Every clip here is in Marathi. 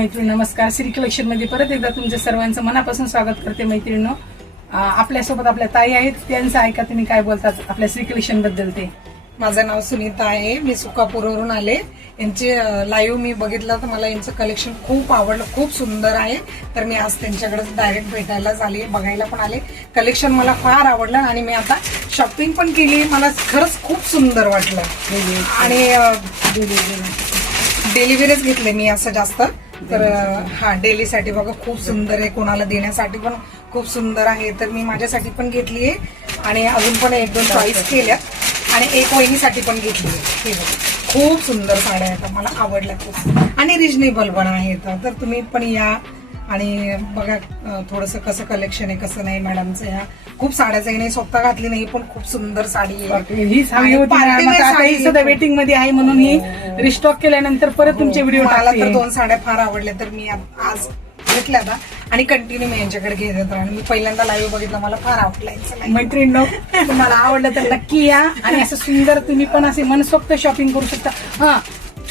मैत्रिणी नमस्कार. श्री कलेक्शन मध्ये परत एकदा तुमचं सर्वांचं मनापासून स्वागत करते. मैत्रिणींनो, आपल्यासोबत आपल्या ताई आहेत, त्यांचं ऐका तुम्ही काय बोलतात आपल्या श्री कलेक्शन बद्दल. ते माझं नाव सुनीता आहे, मी सुकापूरवरून आले. यांचे लाईव्ह मी बघितलं तर मला यांचं कलेक्शन खूप आवडलं, खूप सुंदर आहे. तर मी आज त्यांच्याकडे डायरेक्ट भेटायलाच आले, बघायला पण आले. कलेक्शन मला फार आवडलं आणि मी आता शॉपिंग पण केली. मला खरंच खूप सुंदर वाटलं आणि डेली वेअरच घेतले मी असं जास्त. तर हा डेलीसाठी बघा खूप सुंदर आहे, कोणाला देण्यासाठी पण खूप सुंदर आहे. तर मी माझ्यासाठी पण घेतली आहे आणि अजून पण एक दोन चॉईस केल्या आणि एक वहिनीसाठी पण घेतली आहे. खूप सुंदर साड्या आहेत, मला आवडल्या खूप आणि रिजनेबल पण आहेत. तर तुम्ही पण या आणि बघा थोडंसं कसं कलेक्शन आहे कसं नाही. मॅडमचं या खूप साड्याचं नाही, स्वतः घातली नाही पण खूप सुंदर साडी आहे. ही साडी होती सध्या वेटिंग मध्ये आहे म्हणून ही रिस्टॉक केल्यानंतर परत तुमचे व्हिडिओ मला तर दोन साड्या फार आवडल्या तर मी आज घेतल्या आता आणि कंटिन्यू मी यांच्याकडे घेत येतो. आणि मी पहिल्यांदा लाईव्ह बघितलं, मला फार आवडलं. मैत्रिणींनो, तुम्हाला आवडलं तर नक्की या आणि असं सुंदर तुम्ही पण असे मनसोक्त शॉपिंग करू शकता. हा,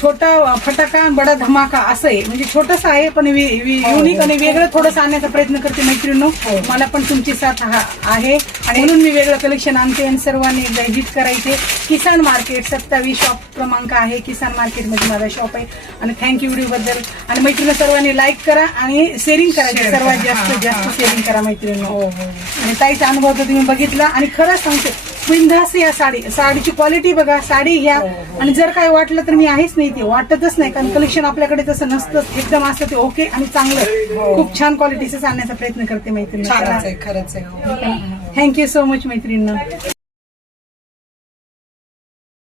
छोटा फटाका बडा धमाका असं आहे, म्हणजे छोटस आहे पण युनिक आणि वेगळं थोडंसं आणण्याचा प्रयत्न करते. मैत्रिणींनो, मला पण तुमची साथ आहे आणि म्हणून मी वेगळं कलेक्शन आणते आणि सर्वांनी एकदा व्हिजिट करायचे. किसान मार्केट 27 शॉप क्रमांक आहे. किसान मार्केट मध्ये माझा शॉप आहे. आणि थँक्यू व्हिडिओ बद्दल. आणि मैत्रिणी सर्वांनी लाईक करा आणि शेअरिंग करायची, सर्वात जास्त शेअरिंग करा मैत्रिणींनो. आणि ताईचा अनुभव तर तुम्ही बघितला आणि खरंच सांगते बिनधास्त या साडीची क्वालिटी बघा, साडी घ्या आणि जर काय वाटलं तर मी आहेच नाही, ते वाटतच नाही. कारण कलेक्शन आपल्याकडे तसं नसतं, एकदम असतं ते ओके आणि चांगलं खूप छान क्वालिटीचं आणण्याचा प्रयत्न करते मैत्रिणी. खरंच आहे. थँक्यू सो मच मैत्रिणींना.